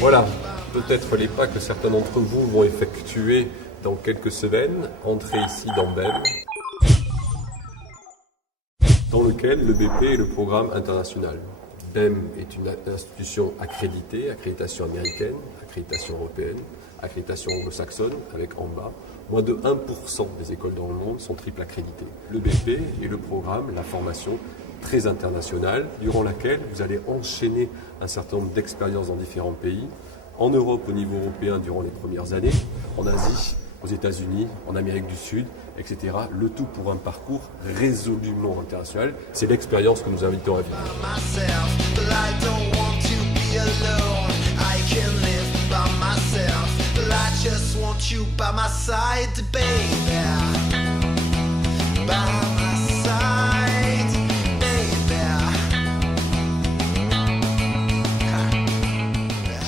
Voilà, peut-être les pas que certains d'entre vous vont effectuer dans quelques semaines. Entrez ici dans BEM, dans lequel le BP est le programme international. BEM est une institution accréditée, accréditation américaine, accréditation européenne, accréditation anglo-saxonne, avec en bas. Moins de 1% des écoles dans le monde sont triple accréditées. Le BP est le programme, la formation très internationale, durant laquelle vous allez enchaîner un certain nombre d'expériences dans différents pays, en Europe au niveau européen durant les premières années, en Asie, aux États-Unis, en Amérique du Sud, etc. Le tout pour un parcours résolument international. C'est l'expérience que nous invitons à vivre.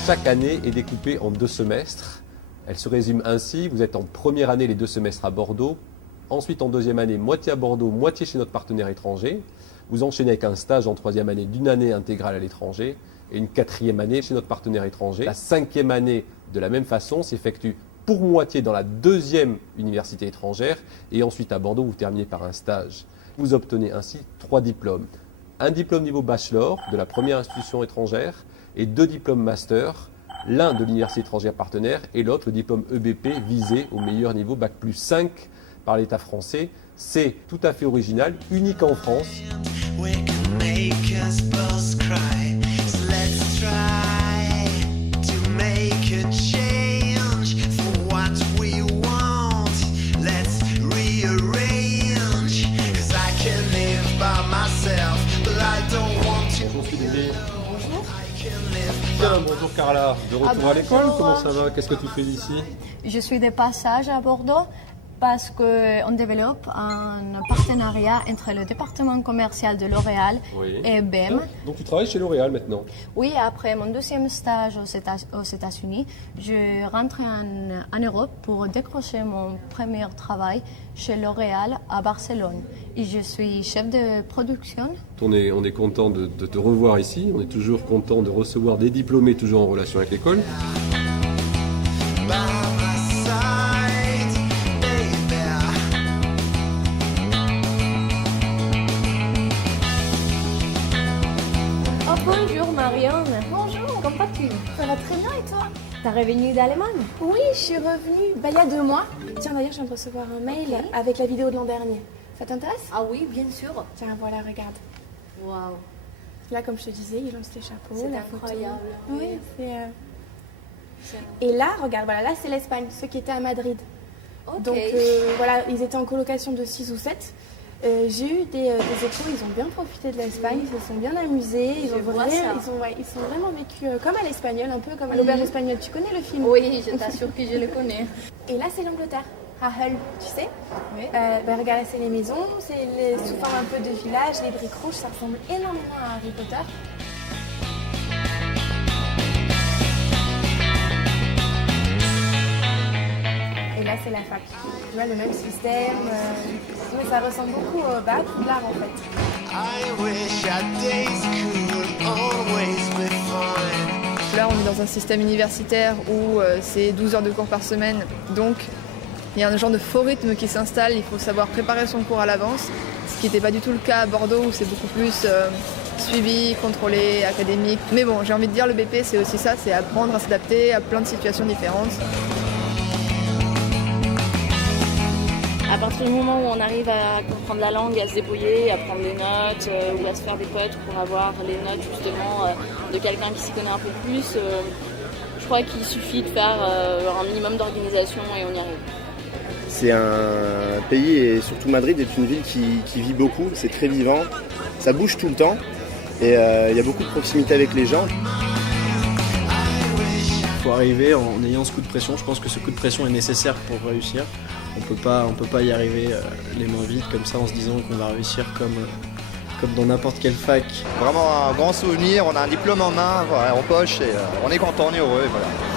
Chaque année est découpée en 2 semestres. Elle se résume ainsi, vous êtes en première année les 2 semestres à Bordeaux, ensuite en deuxième année moitié à Bordeaux, moitié chez notre partenaire étranger. Vous enchaînez avec un stage en troisième année d'1 année intégrale à l'étranger et une 4e année chez notre partenaire étranger. La 5e année, de la même façon, s'effectue pour moitié dans la 2e université étrangère et ensuite à Bordeaux, vous terminez par un stage. Vous obtenez ainsi 3 diplômes. Un diplôme niveau bachelor de la première institution étrangère et 2 diplômes master, l'un de l'université étrangère partenaire et l'autre le diplôme EBP visé au meilleur niveau Bac+5 par l'État français. C'est tout à fait original, unique en France. Tiens, bonjour Carla, de retour à l'école, comment ça va? Qu'est-ce que tu fais ici? Je suis de passage à Bordeaux parce qu'on développe un partenariat entre le département commercial de L'Oréal et BEM. Donc tu travailles chez L'Oréal maintenant? Oui, après mon 2e stage aux États-Unis, je rentre en Europe pour décrocher mon premier travail chez L'Oréal à Barcelone. Et je suis chef de production. On est content de te revoir ici, on est toujours content de recevoir des diplômés toujours en relation avec l'école. Bonjour Marianne. Bonjour. Comment vas-tu? Ça va très bien et toi? T'es revenue d'Allemagne? Oui, je suis revenue il y a 2 mois. Tiens, d'ailleurs, je viens de recevoir un mail avec la vidéo de l'an dernier. Ça t'intéresse? Ah oui, bien sûr. Tiens, voilà, regarde. Waouh. Là, comme je te disais, ils lancent les chapeaux. C'est la incroyable. Photo. Oui, c'est... Et là, regarde, voilà, là, c'est l'Espagne, ceux qui étaient à Madrid. Ok. Donc, voilà, ils étaient en colocation de 6 ou 7. J'ai eu des échos, ils ont bien profité de l'Espagne, ils se sont bien amusés, ils ont vraiment vécu comme à l'espagnol, un peu comme à l'auberge espagnole. Tu connais le film? Oui, je t'assure que je le connais. Et là, c'est l'Angleterre, à Hull, tu sais. Oui. Regarde, c'est les maisons, c'est sous forme un peu de village, les briques rouges, ça ressemble énormément à Harry Potter. Et là, c'est la fac. Tu vois, le même système. Mais ça ressemble beaucoup à Poudlard en fait. Là, on est dans un système universitaire où c'est 12 heures de cours par semaine. Donc, il y a un genre de faux rythme qui s'installe. Il faut savoir préparer son cours à l'avance. Ce qui n'était pas du tout le cas à Bordeaux où c'est beaucoup plus suivi, contrôlé, académique. Mais bon, j'ai envie de dire, le BP, c'est aussi ça. C'est apprendre à s'adapter à plein de situations différentes. À partir du moment où on arrive à comprendre la langue, à se débrouiller, à prendre les notes ou à se faire des potes pour avoir les notes justement de quelqu'un qui s'y connaît un peu plus, je crois qu'il suffit de faire un minimum d'organisation et on y arrive. C'est un pays et surtout Madrid est une ville qui vit beaucoup, c'est très vivant, ça bouge tout le temps et il y a beaucoup de proximité avec les gens. Il faut arriver en ayant ce coup de pression, je pense que ce coup de pression est nécessaire pour réussir. On peut pas y arriver les mains vides comme ça en se disant qu'on va réussir comme comme dans n'importe quelle fac. Vraiment un grand souvenir, on a un diplôme en main, voilà, en poche, et on est content, on est heureux. Et voilà.